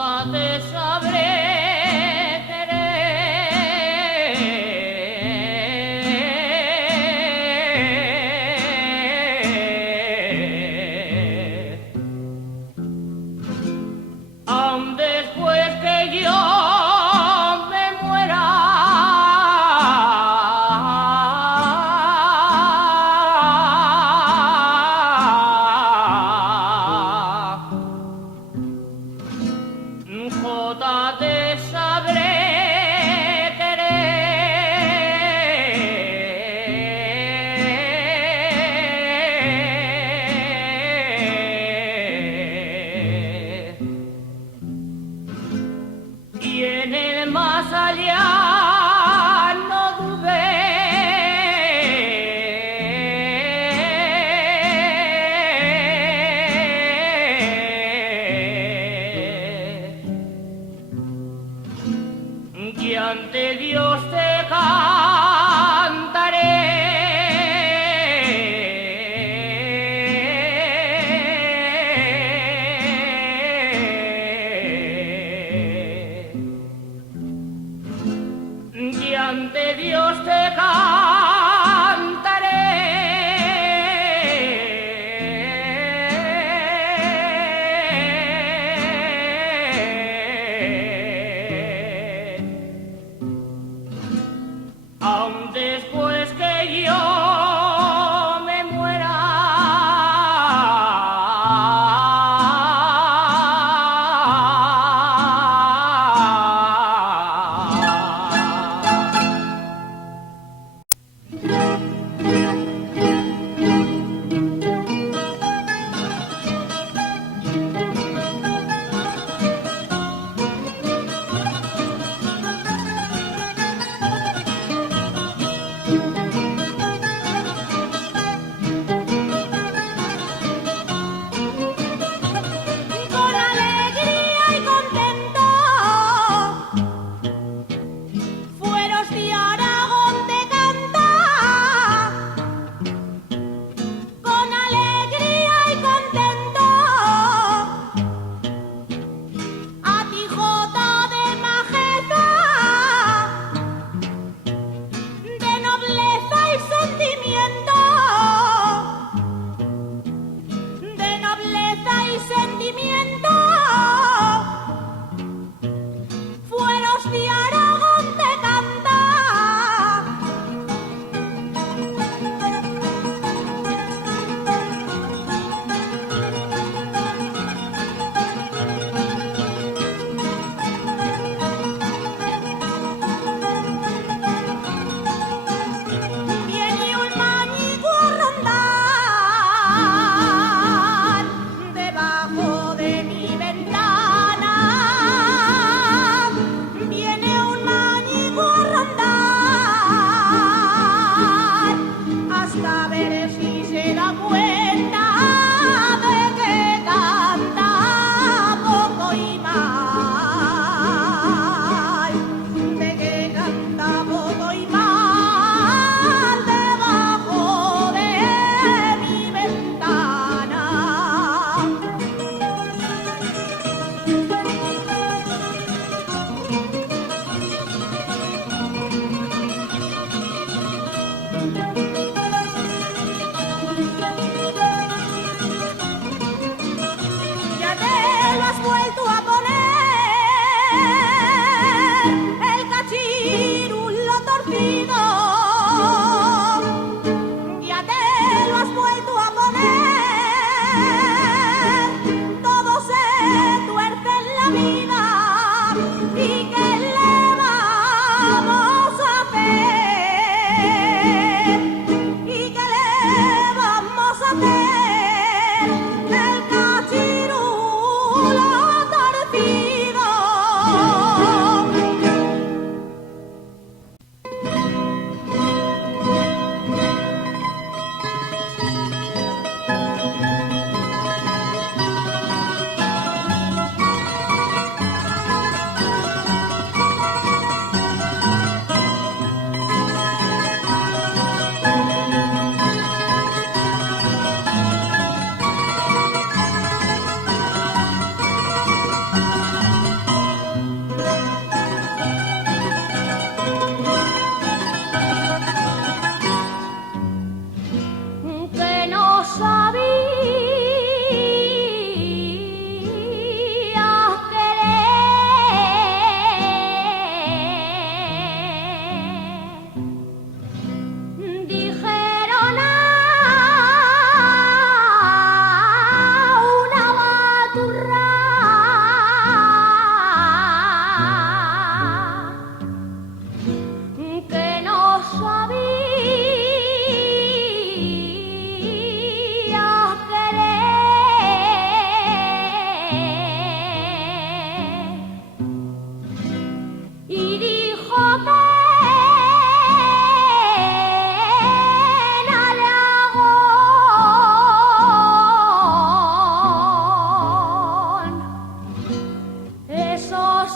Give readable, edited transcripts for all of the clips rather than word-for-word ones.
jota te sabré querer. Aun después que yo me muera, jota te sabré querer. Y en el más allá no dudé que ante Dios te cantaré, que ante Dios te cantaré.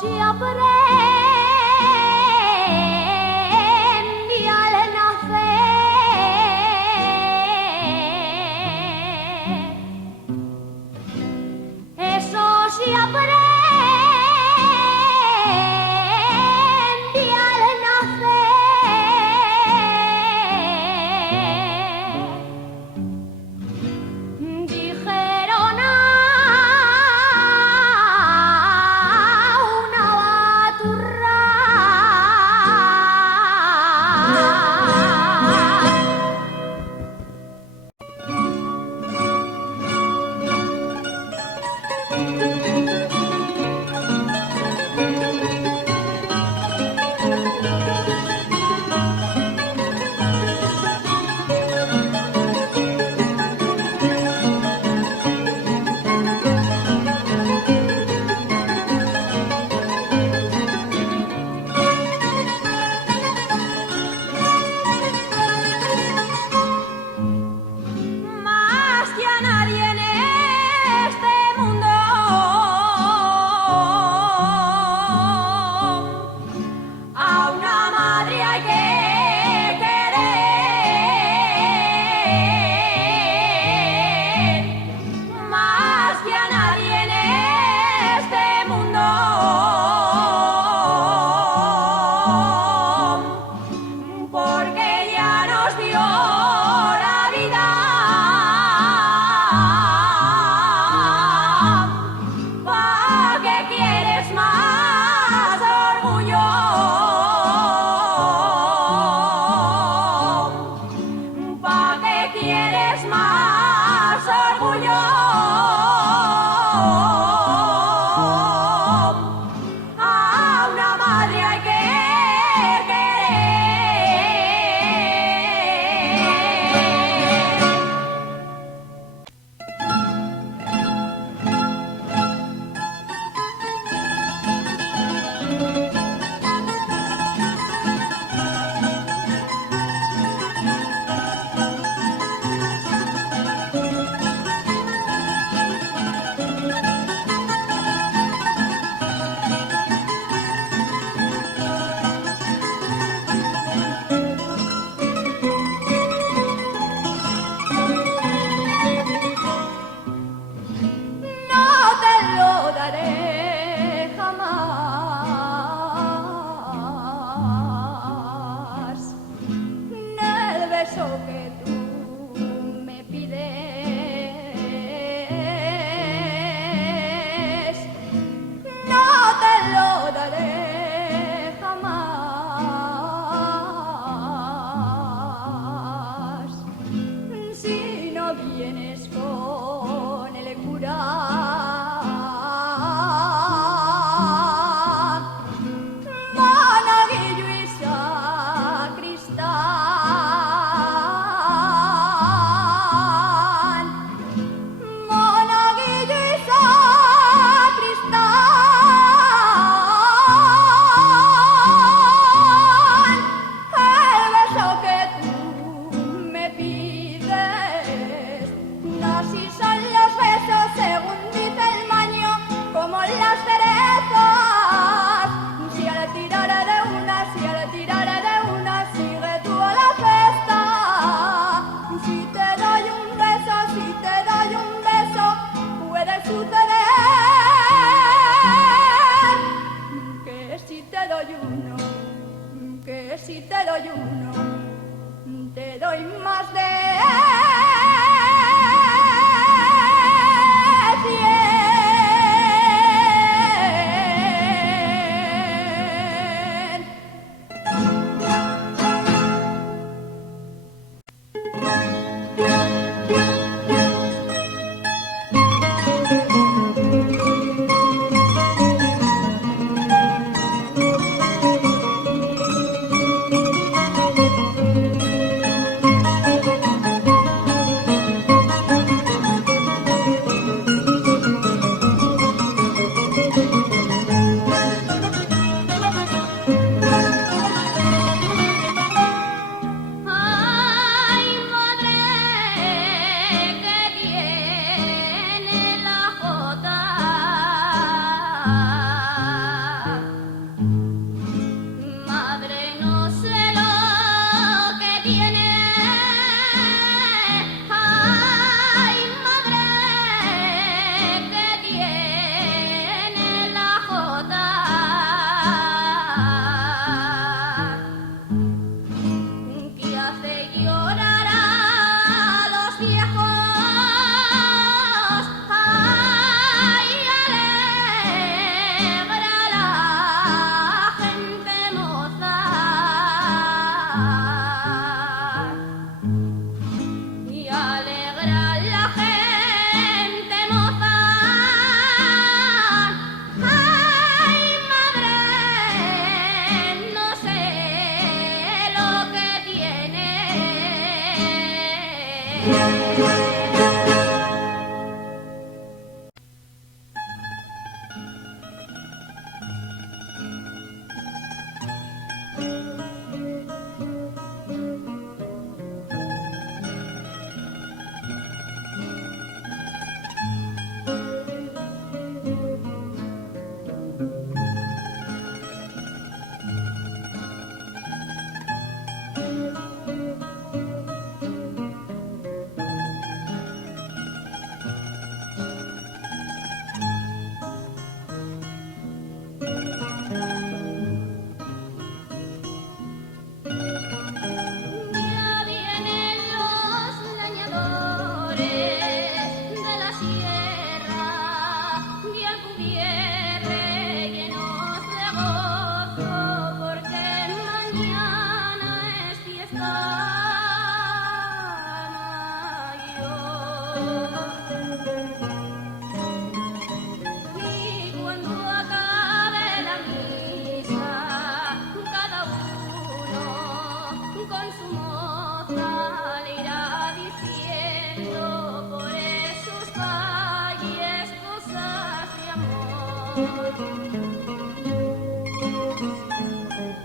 se aprende al nacer. Eso se aprende al nacer. Dijeron a una baturra. Más que a nadie en este mundo, a una madre hay que querer. Más que a nadie en este mundo, porque ya nos dio la vida. ¿Para qué quieres más orgullo? ¿Para qué quieres más orgullo? A una madre hay que querer.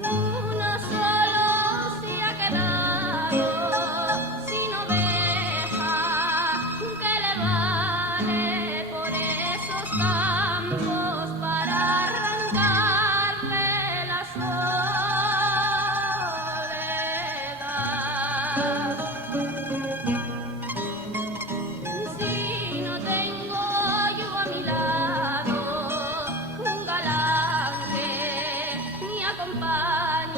Uno solo se ha quedado sin oveja, que le vale por esos campos para arrancarle la soledad. Si no tengo yo a mi lado un galán que me acompañe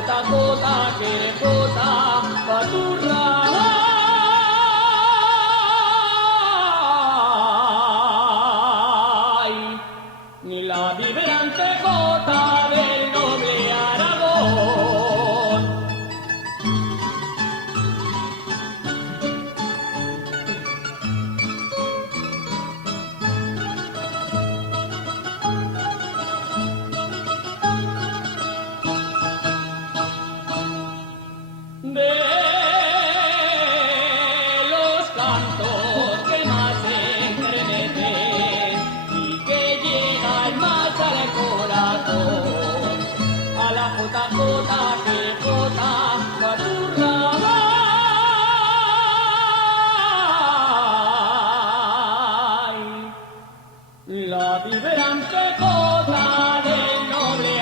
jota, jota, que jota, paturra. Ni la vibrante jota del noble Aragón. De los cantos que más se entremeten y que llegan más al corazón, a la jota, jota, que jota, paturra. La vibrante jota del noble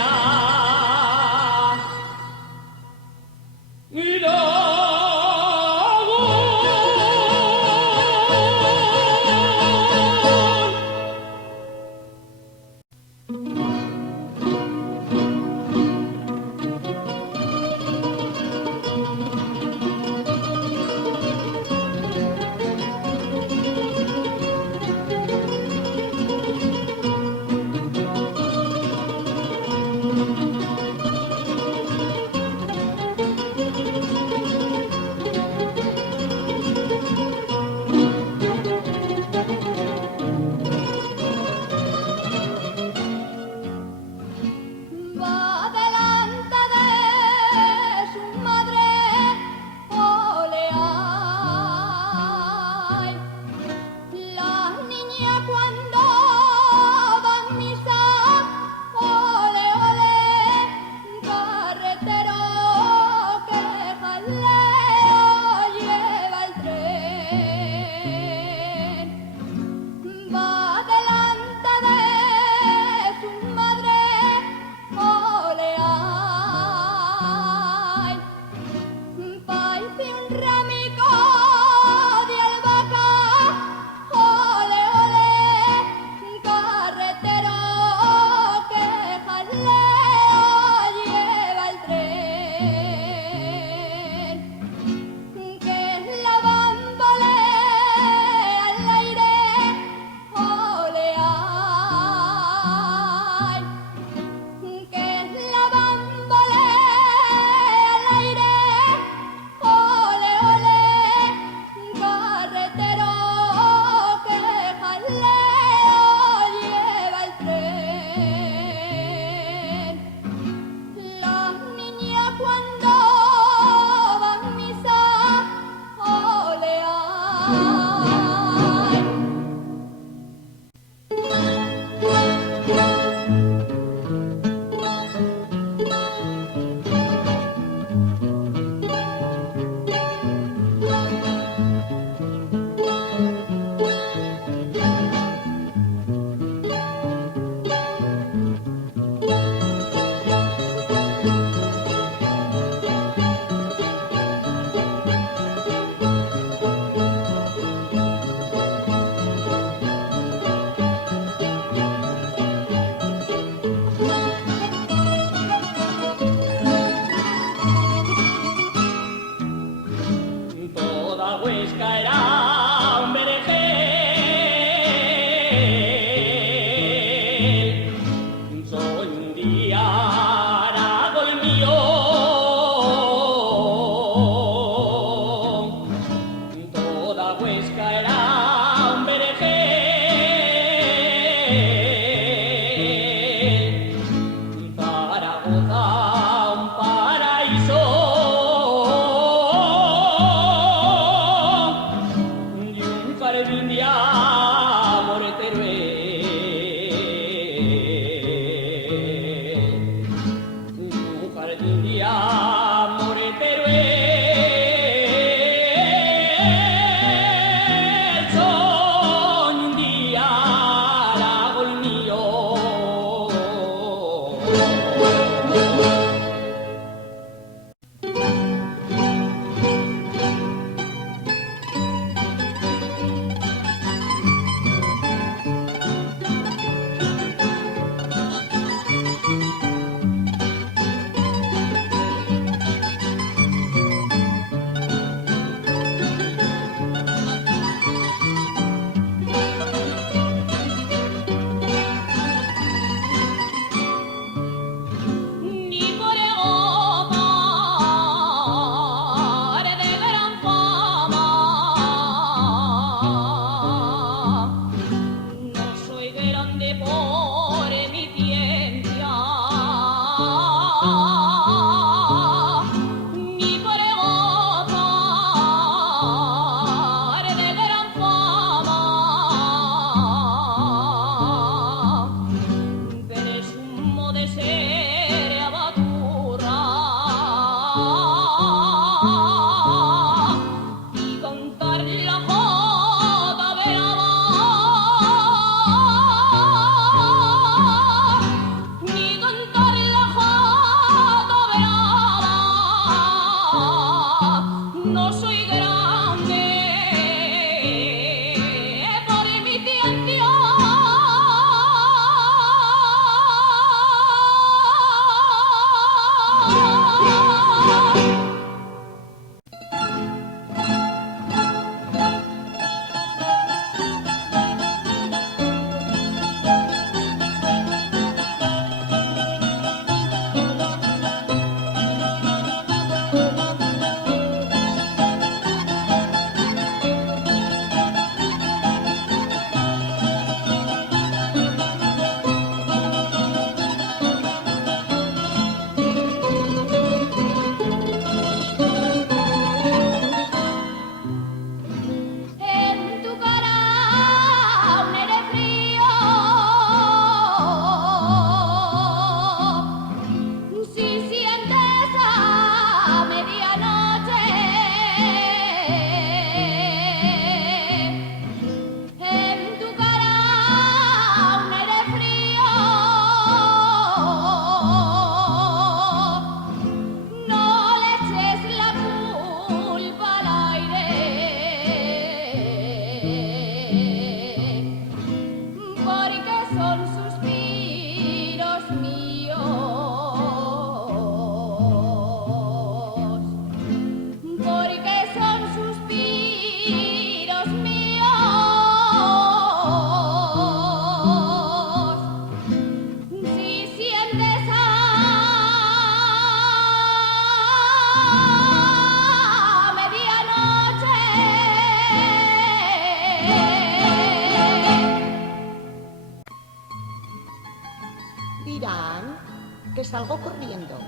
salgo corriendo.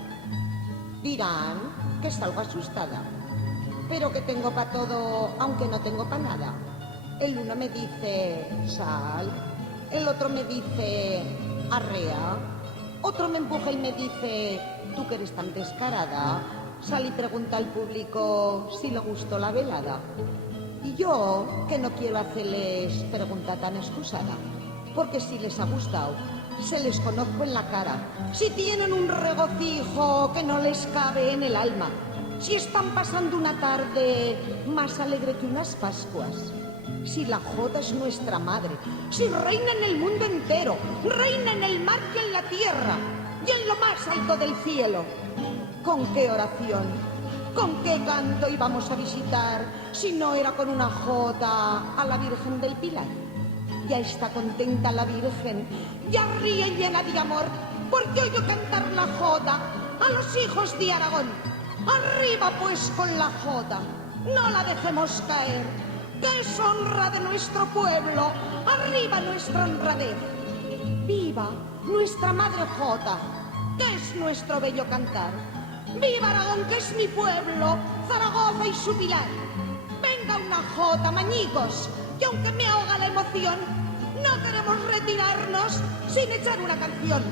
Dirán que salgo asustada, pero que tengo para todo, aunque no tengo para nada. El uno me dice, sal, el otro me dice, arrea, otro me empuja y me dice, tú que eres tan descarada, sal y pregunta al público si le gustó la velada. Y yo, que no quiero hacerles pregunta tan excusada, porque si les ha gustado, se les conozco en la cara. Si tienen un regocijo que no les cabe en el alma, si están pasando una tarde más alegre que unas Pascuas, si la joda es nuestra madre, si reina en el mundo entero, reina en el mar y en la tierra, y en lo más alto del cielo. ¿Con qué oración, con qué canto íbamos a visitar si no era con una jota a la Virgen del Pilar? Ya está contenta la Virgen, ya ríe llena de amor, porque oyo cantar la jota a los hijos de Aragón. Arriba pues con la jota, no la dejemos caer, que es honra de nuestro pueblo, arriba nuestra honradez. Viva nuestra madre jota, que es nuestro bello cantar. Viva Aragón, que es mi pueblo, Zaragoza y su pilar. Venga una jota, mañicos, que aunque me ahoga la emoción, no queremos retirarnos sin echar una canción.